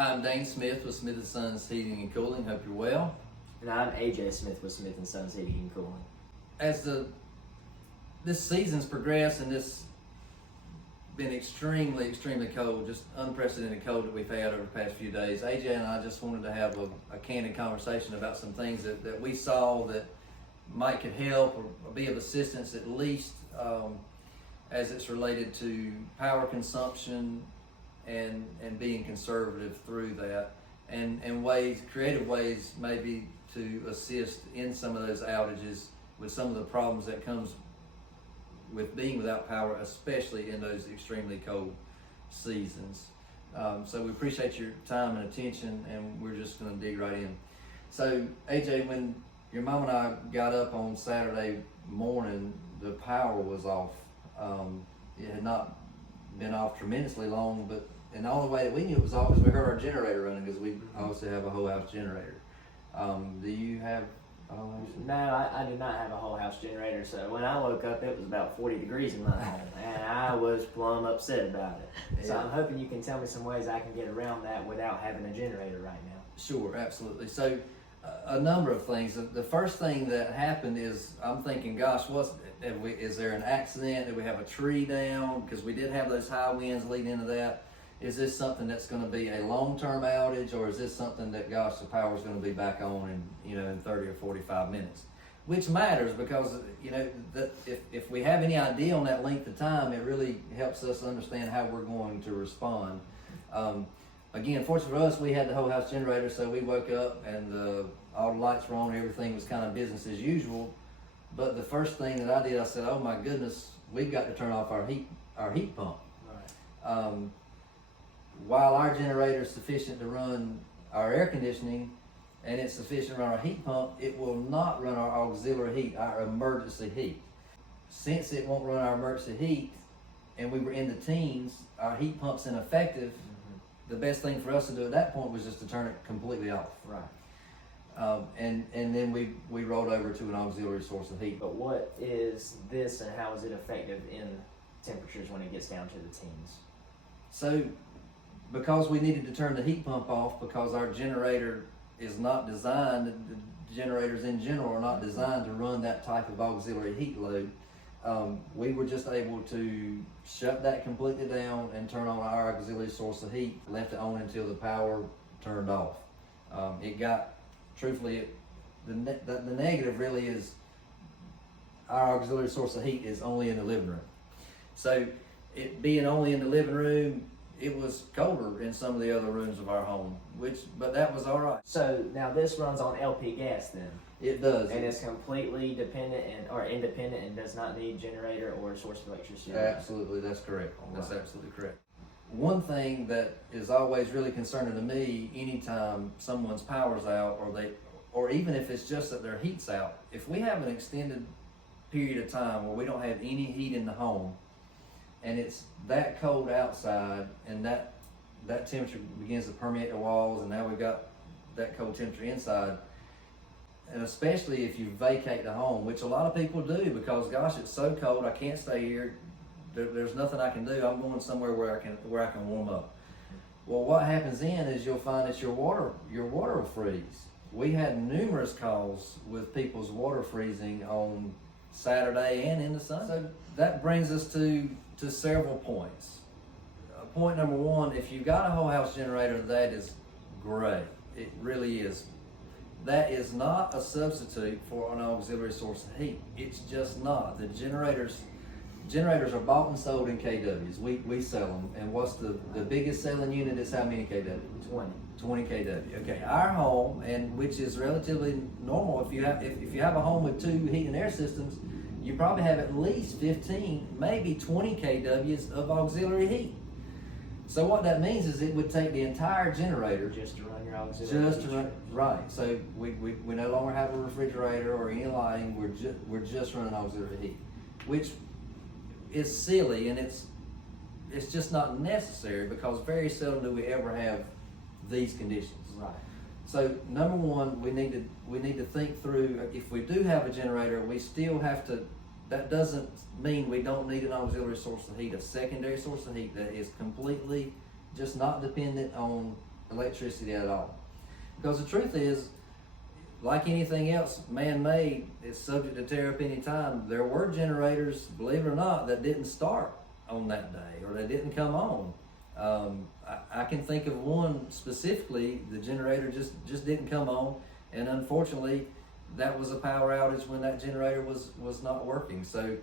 I'm Daine Smith with Smith & Sons Heating and Cooling. Hope you're well. And I'm AJ Smith with Smith & Sons Heating and Cooling. As this season's progressed and this been extremely cold, just unprecedented cold that we've had over the past few days, AJ and I just wanted to have a candid conversation about some things that we saw that might could help or be of assistance, at least as it's related to power consumption and being conservative through that, and creative ways maybe to assist in some of those outages with some of the problems that comes with being without power, especially in those extremely cold seasons. So we appreciate your time and attention, and we're just going to dig right in. So AJ, when your mom and I got up on Saturday morning, the power was off. It had not been off tremendously long, and the only way that we knew it was off is we heard our generator running, because we obviously have a whole house generator. Do you have a whole house generator? No, I do not have a whole house generator, so when I woke up it was about 40 degrees in my home, and I was plumb upset about it. So I'm hoping you can tell me some ways I can get around that without having a generator right now. Sure, absolutely. So a number of things. The first thing that happened is I'm thinking, gosh, is there an accident? Did we have a tree down? Because we did have those high winds leading into that. Is this something that's going to be a long-term outage, or is this something that, gosh, the power's going to be back on in 30 or 45 minutes? Which matters, because if we have any idea on that length of time, it really helps us understand how we're going to respond. Again, fortunately for us, we had the whole house generator, so we woke up and all the lights were on, everything was kind of business as usual. But the first thing that I did, I said, oh my goodness, we've got to turn off our heat pump. Right. While our generator is sufficient to run our air conditioning and it's sufficient to run our heat pump, it will not run our auxiliary heat, our emergency heat. Since it won't run our emergency heat, and we were in the teens, our heat pump's ineffective, the best thing for us to do at that point was just to turn it completely off. Right. And then we rolled over to an auxiliary source of heat. But what is this, and how is it effective in temperatures when it gets down to the teens? So, because we needed to turn the heat pump off, because our generator is not designed, the generators in general are not designed to run that type of auxiliary heat load, we were just able to shut that completely down and turn on our auxiliary source of heat, left it on until the power turned off. It got, truthfully, the negative really is our auxiliary source of heat is only in the living room. So it being only in the living room, it was colder in some of the other rooms of our home, but that was all right. So now this runs on LP gas then? It does. And it's completely dependent or independent and does not need generator or a source of electricity? Absolutely, that's correct. Right. That's absolutely correct. One thing that is always really concerning to me anytime someone's power's out, or even if it's just that their heat's out, if we have an extended period of time where we don't have any heat in the home, and it's that cold outside, and that temperature begins to permeate the walls, and now we've got that cold temperature inside, and especially if you vacate the home, which a lot of people do, because gosh, it's so cold, I can't stay here, there's nothing I can do, I'm going somewhere where I can warm up. Well, what happens then is you'll find that your water will freeze. We had numerous calls with people's water freezing on Saturday and in the sun. So that brings us to several points. Point number one, if you've got a whole house generator, that is great. It really is. That is not a substitute for an auxiliary source of heat. It's just not. The generators are bought and sold in KWs. We sell them. And what's the biggest selling unit is how many KW? 20 KW. Okay, our home, and which is relatively normal, if you have a home with 2 heat and air systems, you probably have at least 15, maybe 20 KWs of auxiliary heat. So what that means is it would take the entire generator just to run your auxiliary heat. Right. So we no longer have a refrigerator or any lighting. We're just running auxiliary heat, which is silly, and it's just not necessary, because very seldom do we ever have these conditions. Right. So number one, we need to think through, if we do have a generator, we still have to, that doesn't mean we don't need an auxiliary source of heat, a secondary source of heat that is completely just not dependent on electricity at all. Because the truth is, like anything else man-made, it's subject to tear up any time. There were generators, believe it or not, that didn't start on that day, or they didn't come on. I can think of one specifically, the generator just didn't come on, and unfortunately, that was a power outage when that generator was not working. So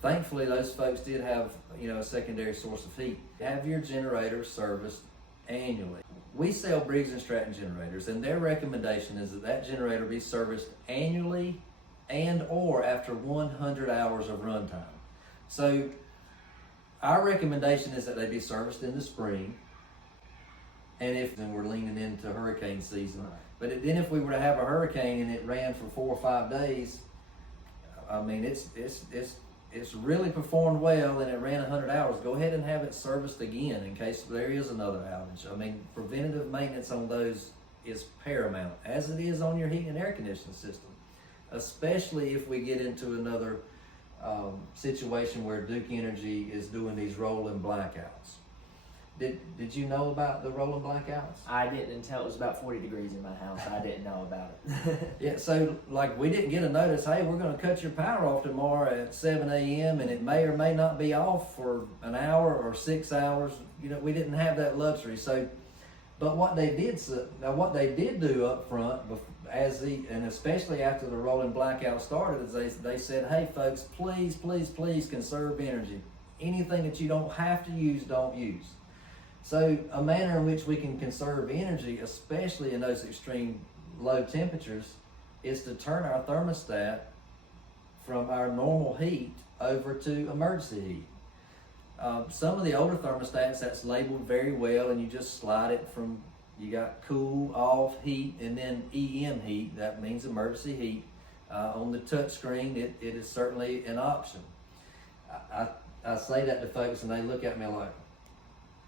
thankfully, those folks did have, a secondary source of heat. Have your generator serviced annually. We sell Briggs & Stratton generators, and their recommendation is that generator be serviced annually and or after 100 hours of runtime. So our recommendation is that they be serviced in the spring, and then we're leaning into hurricane season. Right. But then if we were to have a hurricane and it ran for 4 or 5 days, I mean, it's really performed well and it ran 100 hours, go ahead and have it serviced again in case there is another outage. I mean, preventative maintenance on those is paramount, as it is on your heat and air conditioning system, especially if we get into another situation where Duke Energy is doing these rolling blackouts. Did you know about the rolling blackouts? I didn't until it was about 40 degrees in my house. I didn't know about it. Yeah, so like we didn't get a notice, hey, we're going to cut your power off tomorrow at 7 a.m. and it may or may not be off for an hour or 6 hours. We didn't have that luxury. So, but what they did do up front, and especially after the rolling blackout started, is they said, hey folks, please conserve energy. Anything that you don't have to use, don't use. So a manner in which we can conserve energy, especially in those extreme low temperatures, is to turn our thermostat from our normal heat over to emergency heat. Some of the older thermostats, that's labeled very well, and you just slide it from, you got cool, off, heat, and then EM heat. That means emergency heat. On the touch screen, it is certainly an option. I say that to folks and they look at me like,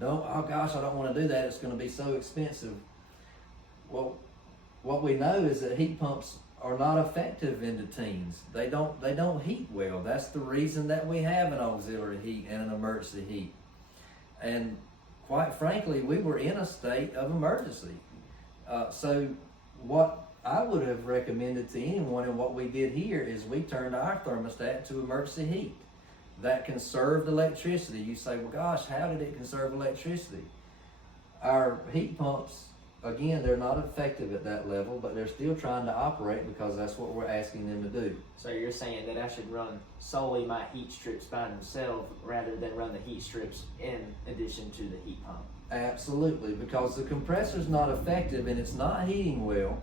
oh gosh, I don't want to do that, it's going to be so expensive. Well, what we know is that heat pumps are not effective in the teens. They don't heat well. That's the reason that we have an auxiliary heat and an emergency heat. And quite frankly, we were in a state of emergency. So what I would have recommended to anyone, and what we did here, is we turned our thermostat to emergency heat. That conserved electricity. You say, well gosh, how did it conserve electricity? Our heat pumps, again, they're not effective at that level, but they're still trying to operate because that's what we're asking them to do. So you're saying that I should run solely my heat strips by themselves rather than run the heat strips in addition to the heat pump? Absolutely, because the compressor's not effective and it's not heating well.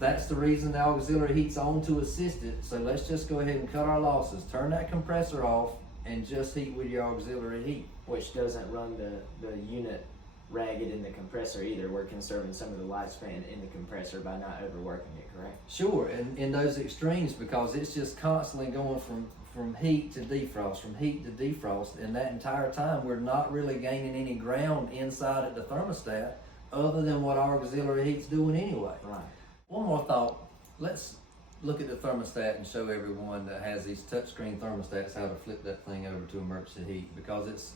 That's the reason the auxiliary heat's on to assist it. So let's just go ahead and cut our losses. Turn that compressor off and just heat with your auxiliary heat. Which doesn't run the unit ragged in the compressor either. We're conserving some of the lifespan in the compressor by not overworking it, correct? Sure, and in those extremes, because it's just constantly going from heat to defrost, from heat to defrost, and that entire time we're not really gaining any ground inside at the thermostat other than what our auxiliary heat's doing anyway. Right. One more thought. Let's look at the thermostat and show everyone that has these touchscreen thermostats how to flip that thing over to emergency heat, because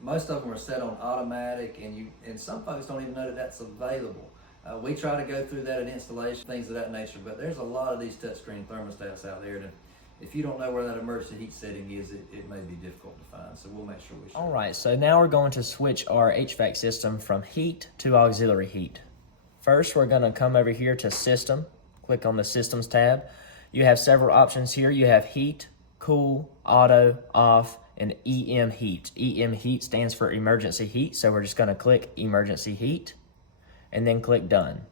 most of them are set on automatic, and some folks don't even know that that's available. We try to go through that in installation, things of that nature, but there's a lot of these touchscreen thermostats out there, and if you don't know where that emergency heat setting is, it may be difficult to find, so we'll make sure we show. All right, so now we're going to switch our HVAC system from heat to auxiliary heat. First, we're going to come over here to System, click on the Systems tab. You have several options here. You have Heat, Cool, Auto, Off, and EM Heat. EM Heat stands for Emergency Heat, so we're just going to click Emergency Heat, and then click Done.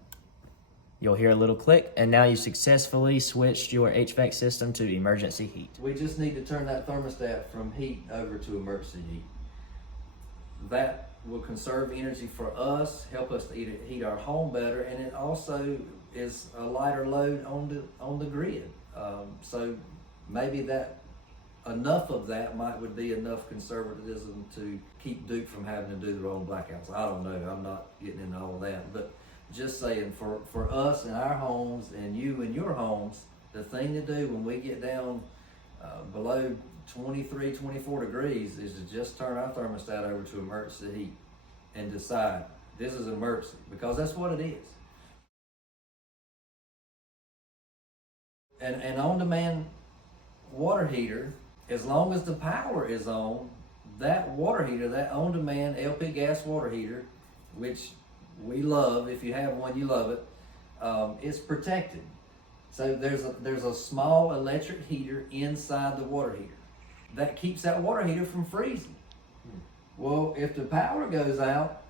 You'll hear a little click, and now you successfully switched your HVAC system to emergency heat. We just need to turn that thermostat from heat over to emergency heat. That will conserve energy for us, help us to heat our home better, and it also is a lighter load on the grid. So maybe enough of that would be enough conservatism to keep Duke from having to do the rolling blackouts. I don't know. I'm not getting into all of that, but just saying, for us in our homes and you in your homes, the thing to do when we get down below 23, 24 degrees is to just turn our thermostat over to emergency heat and decide, This is an emergency, because that's what it is. An on-demand water heater, as long as the power is on, that water heater, that on-demand LP gas water heater, which we love, if you have one, you love it, it's protected. So there's a small electric heater inside the water heater that keeps that water heater from freezing. Well, if the power goes out,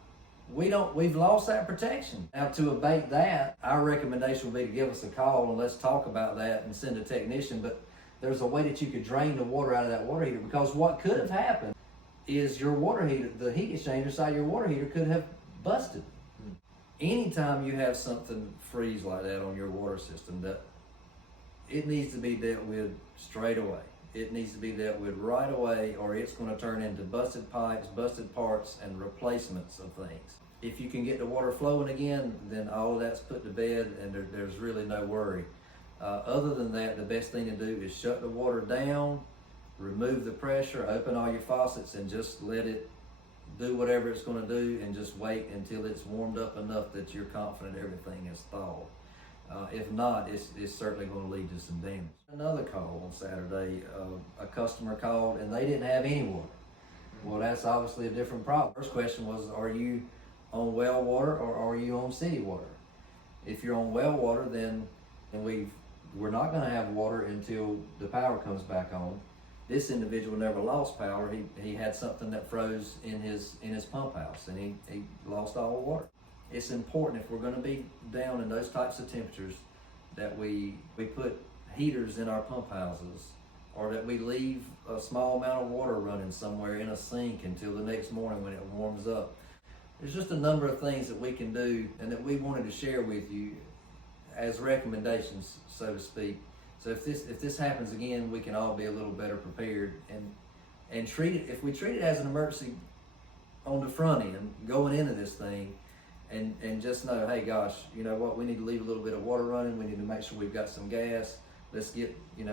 we've lost that protection. Now, to abate that, our recommendation would be to give us a call and let's talk about that and send a technician. But there's a way that you could drain the water out of that water heater, because what could have happened is your water heater, the heat exchanger inside your water heater, could have busted. Anytime you have something freeze like that on your water system, that it needs to be dealt with straight away. It needs to be dealt with right away, or it's going to turn into busted pipes, busted parts, and replacements of things. If you can get the water flowing again, then all of that's put to bed, and there's really no worry. Other than that, the best thing to do is shut the water down, remove the pressure, open all your faucets, and just let it do whatever it's going to do, and just wait until it's warmed up enough that you're confident everything is thawed. If not, it's certainly going to lead to some damage. Another call on Saturday, a customer called and they didn't have any water. Well, that's obviously a different problem. First question was, are you on well water or are you on city water? If you're on well water, then we're not going to have water until the power comes back on. This individual never lost power. He had something that froze in his pump house, and he lost all the water. It's important, if we're going to be down in those types of temperatures, that we put heaters in our pump houses, or that we leave a small amount of water running somewhere in a sink until the next morning when it warms up. There's just a number of things that we can do and that we wanted to share with you as recommendations, so to speak. So if this happens again, we can all be a little better prepared and treat it. If we treat it as an emergency on the front end, going into this thing, and just know, hey, gosh, you know what? We need to leave a little bit of water running. We need to make sure we've got some gas. Let's get, we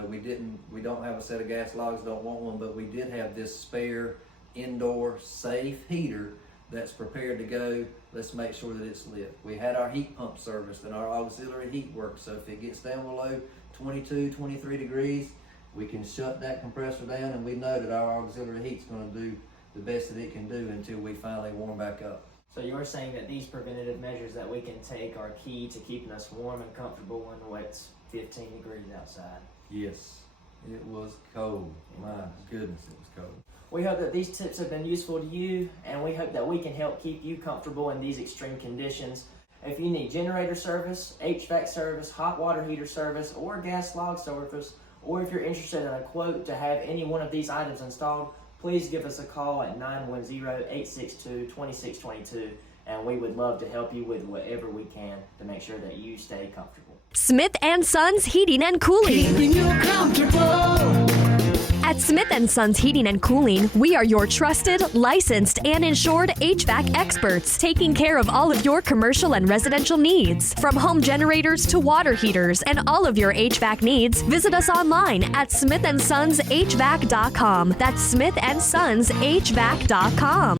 don't have a set of gas logs, don't want one, but we did have this spare indoor safe heater that's prepared to go. Let's make sure that it's lit. We had our heat pump serviced and our auxiliary heat works. So if it gets down below 22, 23 degrees, we can shut that compressor down, and we know that our auxiliary heat's going to do the best that it can do until we finally warm back up. So you're saying that these preventative measures that we can take are key to keeping us warm and comfortable when it's 15 degrees outside? Yes, it was cold. My goodness, it was cold. We hope that these tips have been useful to you, and we hope that we can help keep you comfortable in these extreme conditions. If you need generator service, HVAC service, hot water heater service, or gas log service, or if you're interested in a quote to have any one of these items installed, please give us a call at 910-862-2622, and we would love to help you with whatever we can to make sure that you stay comfortable. Smith & Sons Heating and Cooling. Keeping you comfortable. At Smith & Sons Heating and Cooling, we are your trusted, licensed, and insured HVAC experts, taking care of all of your commercial and residential needs. From home generators to water heaters and all of your HVAC needs, visit us online at smithandsonshvac.com. That's smithandsonshvac.com.